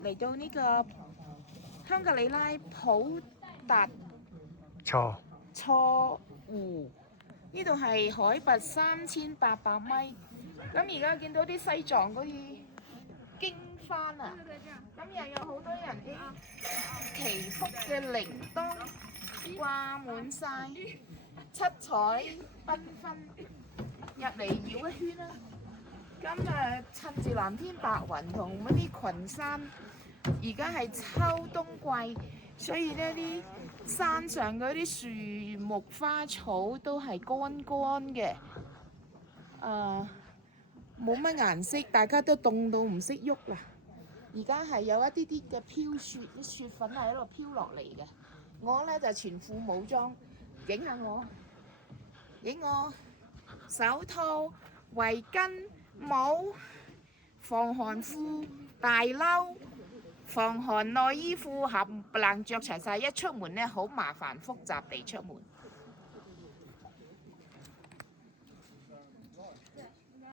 嚟到呢個香格里拉普達錯，錯湖，呢度係海拔3800米。咁而家見到啲西藏嗰啲經幡啊，咁又有好多人啲祈福嘅鈴鐺掛滿晒，七彩繽紛，入嚟繞一圈啦。咁趁住藍天白雲同嗰啲群山，而家係秋冬季，所以呢啲山上嗰啲樹木花草都係乾乾嘅，冇乜顏色，大家都凍到唔識喐啦。而家係有一啲啲嘅飄雪，啲雪粉係喺度飄落嚟嘅。我呢就全副武裝，影下我，影我手套、圍巾、帽、防寒褲、大褸、防寒內衣褲冚唪唥着齊晒，一出門呢好麻煩複雜地出門。